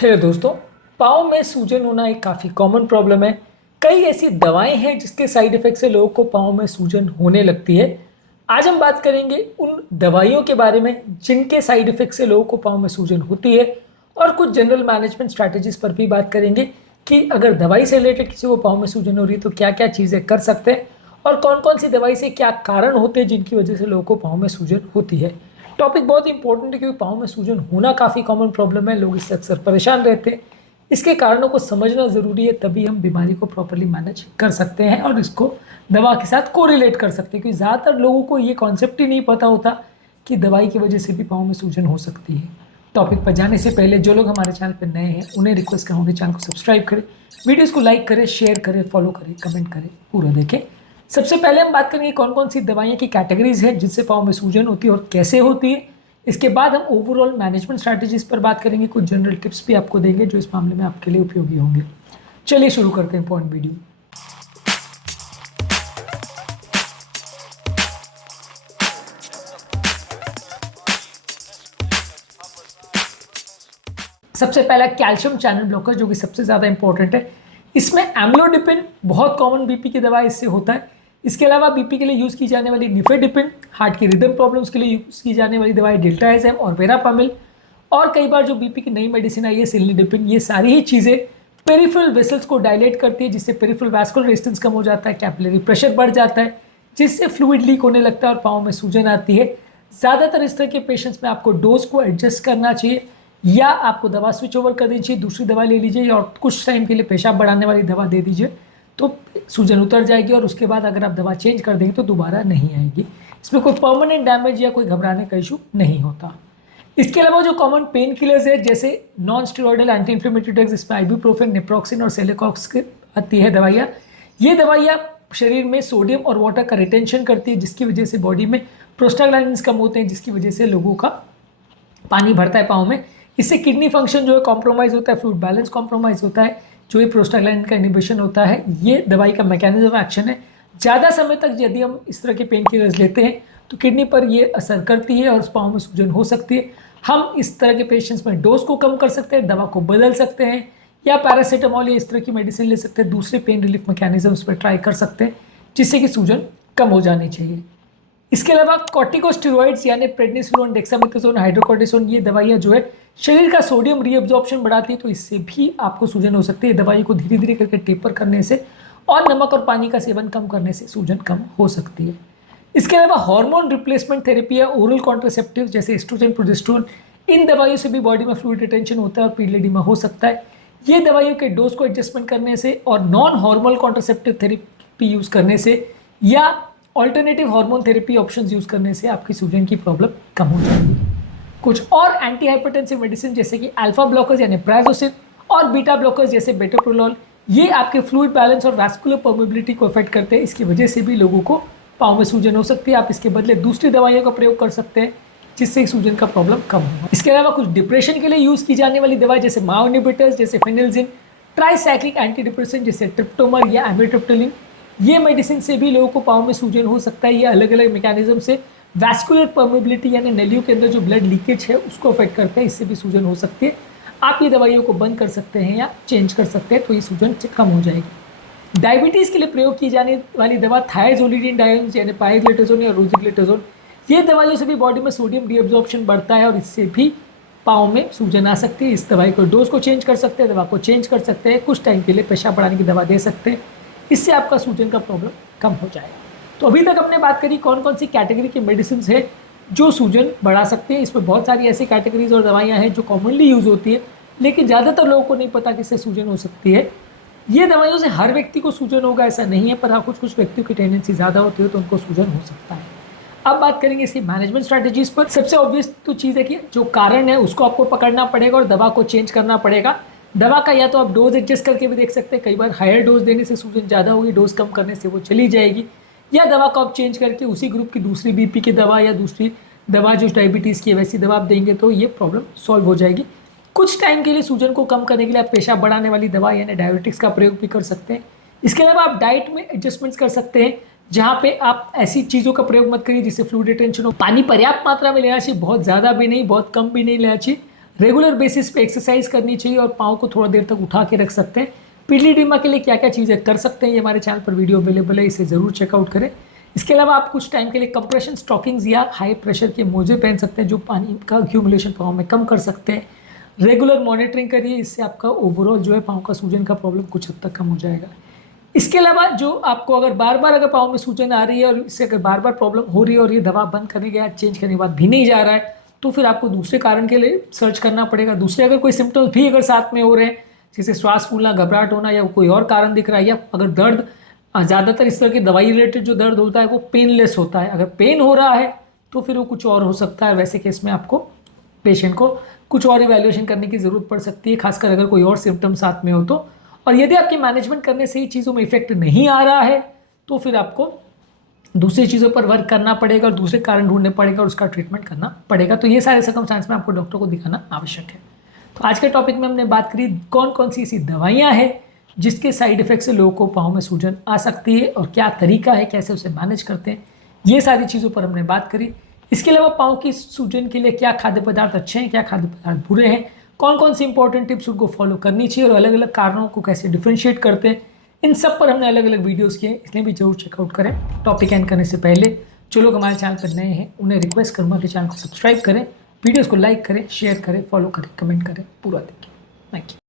Hello दोस्तों। पाँव में सूजन होना एक काफ़ी कॉमन प्रॉब्लम है। कई ऐसी दवाएं हैं जिसके साइड इफ़ेक्ट से लोगों को पाँव में सूजन होने लगती है। आज हम बात करेंगे उन दवाइयों के बारे में जिनके साइड इफ़ेक्ट से लोगों को पाँव में सूजन होती है, और कुछ जनरल मैनेजमेंट स्ट्रैटेजीज पर भी बात करेंगे कि अगर दवाई से रिलेटेड किसी को पाँव में सूजन हो रही है तो क्या क्या चीज़ें कर सकते हैं, और कौन कौन सी दवाई से क्या कारण होते हैं जिनकी वजह से लोगों को पाँव में सूजन होती है। टॉपिक बहुत इंपॉर्टेंट है क्योंकि पाँव में सूजन होना काफ़ी कॉमन प्रॉब्लम है, लोग इससे अक्सर परेशान रहते हैं। इसके कारणों को समझना ज़रूरी है, तभी हम बीमारी को प्रॉपरली मैनेज कर सकते हैं और इसको दवा के साथ कोरिलेट कर सकते हैं, क्योंकि ज़्यादातर लोगों को ये कॉन्सेप्ट ही नहीं पता होता कि दवाई की वजह से भी पाँव में सूजन हो सकती है। टॉपिक पर जाने से पहले जो लोग हमारे चैनल पर नए हैं उन्हें रिक्वेस्ट करूँगी चैनल को सब्सक्राइब करें, वीडियोज़ को लाइक करें, शेयर करें, फॉलो करें, कमेंट करें, पूरा देखें। सबसे पहले हम बात करेंगे कौन कौन सी दवाइयाँ की कैटेगरीज है जिनसे पाँव में सूजन होती है और कैसे होती है। इसके बाद हम ओवरऑल मैनेजमेंट स्ट्रैटेजीज पर बात करेंगे, कुछ जनरल टिप्स भी आपको देंगे जो इस मामले में आपके लिए उपयोगी होंगे। चलिए शुरू करते हैं पॉइंट वीडियो। सबसे पहला कैल्शियम चैनल ब्लॉकर, जो कि सबसे ज़्यादा इंपॉर्टेंट है। इसमें एम्लोडिपिन बहुत कॉमन बीपी की दवा इससे होता है। इसके अलावा बीपी के लिए यूज़ की जाने वाली निफेडिपिन, हार्ट की रिदम प्रॉब्लम्स के लिए यूज़ की जाने वाली दवाई डेल्टाएजेम और वेरापामिल, और कई बार जो बीपी की नई मेडिसिन आई है सिलिडिपिन, ये सारी ही चीज़ें पेरिफेरल वेसल्स को डायलेट करती है, जिससे पेरिफेरल वैस्कुलर रेजिस्टेंस कम हो जाता है, कैपिलरी प्रेशर बढ़ जाता है, जिससे फ्लूइड लीक होने लगता है और पाँव में सूजन आती है। ज़्यादातर इस तरह के पेशेंट्स में आपको डोज को एडजस्ट करना चाहिए, या आपको दवा स्विच ओवर कर देनी चाहिए, दूसरी दवा ले लीजिए और कुछ टाइम के लिए पेशाब बढ़ाने वाली दवा दे दीजिए, तो सूजन उतर जाएगी, और उसके बाद अगर आप दवा चेंज कर देंगे तो दोबारा नहीं आएगी। इसमें कोई परमानेंट डैमेज या कोई घबराने का इशू नहीं होता। इसके अलावा जो कॉमन पेन किलर्स है जैसे non steroidal anti inflammatory drugs, इसमें आइबुप्रोफेन, नेप्रोक्सिन और सेलेकॉक्स की आती है दवाइयाँ। ये दवाइयाँ शरीर में सोडियम और वाटर का रिटेंशन करती है, जिसकी वजह से बॉडी में प्रोस्टाग्लैंडिन्स कम होते हैं, जिसकी वजह से लोगों का पानी भरता है पाँव में। इससे किडनी फंक्शन जो है कॉम्प्रोमाइज़ होता है, फ्लूइड बैलेंस कॉम्प्रोमाइज़ होता है, जो ये प्रोस्टाग्लैंडिन का इनिबिशन होता है। ये दवाई का मैकेनिज्म ऑफ एक्शन है। ज़्यादा समय तक यदि हम इस तरह के पेन किलर्स लेते हैं तो किडनी पर ये असर करती है और उस पाँव में सूजन हो सकती है। हम इस तरह के पेशेंट्स में डोज को कम कर सकते हैं, दवा को बदल सकते हैं, या पैरासीटामोल या इस तरह की मेडिसिन ले सकते हैं, दूसरे पेन रिलीफ मैकेनिज्म्स पर ट्राई कर सकते हैं, जिससे कि सूजन कम हो जानी चाहिए। इसके अलावा कॉर्टिकोस्टेरॉइड्स यानी प्रेडनिसोलोन, डेक्सामेथासोन, हाइड्रोकोर्टिसोन, ये दवाइयाँ जो है शरीर का सोडियम रीअब्जॉर्प्शन बढ़ाती है, तो इससे भी आपको सूजन हो सकती है। दवाई को धीरे धीरे करके टेपर करने से और नमक और पानी का सेवन कम करने से सूजन कम हो सकती है। इसके अलावा हार्मोन रिप्लेसमेंट थेरेपी या ओरल कॉन्ट्रासेप्टिव जैसे एस्ट्रोजन, प्रोजेस्टेरोन, इन दवाइयों से भी बॉडी में फ्लूइड रिटेंशन होता है और पीरियड एडिमा हो सकता है। ये दवाइयों के डोज को एडजस्टमेंट करने से और non hormonal contraceptive therapy use करने से या alternative hormone therapy options use करने से आपकी सूजन की प्रॉब्लम कम हो जाएगी। कुछ और एंटी हाइपरटेंसिव मेडिसिन जैसे कि अल्फा ब्लॉकर्स यानी प्राइजोसिन और बीटा ब्लॉकर्स जैसे बेटोप्रोलोल, ये आपके फ्लूइड बैलेंस और वैस्कुलर परमेबिलिटी को अफेक्ट करते हैं। इसकी वजह से भी लोगों को पाँव में सूजन हो सकती है। आप इसके बदले दूसरी दवाइयों का प्रयोग कर सकते हैं, जिससे सूजन का प्रॉब्लम कम होगा। इसके अलावा कुछ डिप्रेशन के लिए यूज़ की जाने वाली दवाई जैसे माओ इनहिबिटर्स जैसे फेनिलजिन, ट्राइसाइक्लिक एंटी डिप्रेसेंट जैसे ट्रिप्टोमर या एमिट्रिप्टोलिन, ये मेडिसिन से भी लोगों को पाँव में सूजन हो सकता है। ये अलग अलग मैकेनिज्म से वैस्कुलर परमेबिलिटी यानी नलियों के अंदर जो ब्लड लीकेज है उसको अफेक्ट करते हैं, इससे भी सूजन हो सकती है। आप ये दवाइयों को बंद कर सकते हैं या चेंज कर सकते हैं, तो ये सूजन कम हो जाएगी। डायबिटीज़ के लिए प्रयोग की जाने वाली दवा थायाजोलिडीन डायोन यानी पाइग्लेटाजोन या रोजिग्लेटाजोन, ये दवाइयों से भी बॉडी में सोडियम रीअब्जॉर्प्शन बढ़ता है और इससे भी पाँव में सूजन आ सकती है। इस दवाई को डोज को चेंज कर सकते हैं, दवा को चेंज कर सकते हैं, कुछ टाइम के लिए पेशाब बढ़ाने की दवा दे सकते हैं, इससे आपका सूजन का प्रॉब्लम कम हो जाएगा। तो अभी तक हमने बात करी कौन कौन सी कैटेगरी की मेडिसिन है जो सूजन बढ़ा सकते हैं। इसमें बहुत सारी ऐसी कैटेगरीज और दवाइयाँ हैं जो कॉमनली यूज़ होती है, लेकिन ज़्यादातर लोगों को नहीं पता कि इससे सूजन हो सकती है। ये दवाइयों से हर व्यक्ति को सूजन होगा ऐसा नहीं है, पर हाँ कुछ कुछ व्यक्तियों की टेंडेंसी ज़्यादा होती है तो उनको सूजन हो सकता है। अब बात करेंगे इसकी मैनेजमेंट स्ट्रैटेजीज पर। सबसे ऑब्वियस तो चीज़ है कि जो कारण है उसको आपको पकड़ना पड़ेगा और दवा को चेंज करना पड़ेगा। दवा का या तो आप डोज एडजस्ट करके भी देख सकते हैं, कई बार हायर डोज देने से सूजन ज़्यादा होगी, डोज कम करने से वो चली जाएगी, या दवा को आप चेंज करके उसी ग्रुप की दूसरी बीपी की दवा या दूसरी दवा जो डायबिटीज़ की है वैसी दवा आप देंगे तो ये प्रॉब्लम सॉल्व हो जाएगी। कुछ टाइम के लिए सूजन को कम करने के लिए आप पेशाब बढ़ाने वाली दवा यानी डायबिटिक्स का प्रयोग भी कर सकते हैं। इसके अलावा आप डाइट में एडजस्टमेंट्स कर सकते हैं, जहाँ पे आप ऐसी चीज़ों का प्रयोग मत करिए जिससे फ्लूइड रिटेंशन हो। पानी पर्याप्त मात्रा में लेना चाहिए, बहुत ज़्यादा भी नहीं, बहुत कम भी नहीं लेना चाहिए। रेगुलर बेसिस पे एक्सरसाइज करनी चाहिए और पाँव को थोड़ा देर तक उठा के रख सकते हैं। पीलीडीमा के लिए क्या क्या चीज़ें कर सकते हैं, ये हमारे चैनल पर वीडियो अवेलेबल है, इसे ज़रूर चेकआउट करें। इसके अलावा आप कुछ टाइम के लिए कंप्रेशन स्टॉकिंग्स या हाई प्रेशर के मोजे पहन सकते हैं जो पानी का एक्यूमुलेशन पाँव में कम कर सकते हैं। रेगुलर मॉनिटरिंग करिए, इससे आपका ओवरऑल जो है पाँव का सूजन का प्रॉब्लम कुछ हद तक कम हो जाएगा। इसके अलावा जो आपको अगर बार बार अगर पाँव में सूजन आ रही है और इससे अगर बार बार प्रॉब्लम हो रही है और ये दवा बंद करने के बाद चेंज करने के बाद भी नहीं जा रहा है, तो फिर आपको दूसरे कारण के लिए सर्च करना पड़ेगा। दूसरे अगर कोई सिम्टम्स भी अगर साथ में हो रहे हैं, जैसे श्वास फूलना, घबराहट होना या कोई और कारण दिख रहा है, या अगर दर्द, ज़्यादातर इस तरह की दवाई रिलेटेड जो दर्द होता है वो पेनलेस होता है। अगर पेन हो रहा है तो फिर वो कुछ और हो सकता है। वैसे केस में आपको पेशेंट को कुछ और इवैल्यूएशन करने की ज़रूरत पड़ सकती है, खासकर अगर कोई और सिम्टम साथ में हो तो। और यदि आपके मैनेजमेंट करने से ही चीज़ों में इफेक्ट नहीं आ रहा है तो फिर आपको दूसरी चीज़ों पर वर्क करना पड़ेगा और दूसरे कारण ढूंढने पड़ेगा और उसका ट्रीटमेंट करना पड़ेगा। तो ये सारे सर्कमस्टांस में आपको डॉक्टर को दिखाना आवश्यक है। तो आज के टॉपिक में हमने बात करी कौन कौन सी ऐसी दवाइयाँ हैं जिसके साइड इफेक्ट से लोगों को पाँव में सूजन आ सकती है और क्या तरीका है, कैसे उसे मैनेज करते हैं, ये सारी चीज़ों पर हमने बात करी। इसके अलावा पाँव की सूजन के लिए क्या खाद्य पदार्थ अच्छे हैं, क्या खाद्य पदार्थ बुरे हैं, कौन कौन सी इंपॉर्टेंट टिप्स उनको फॉलो करनी चाहिए और अलग अलग कारणों को कैसे डिफ्रेंशिएट करते हैं, इन सब पर हमने अलग अलग वीडियोस किए, इसलिए भी जरूर चेकआउट करें। टॉपिक एंड करने से पहले जो लोग हमारे चैनल पर नए हैं उन्हें रिक्वेस्ट करूँगा कि चैनल को सब्सक्राइब करें, वीडियोज़ को लाइक करें, शेयर करें, फॉलो करें, कमेंट करें, पूरा देखिए। Thank you.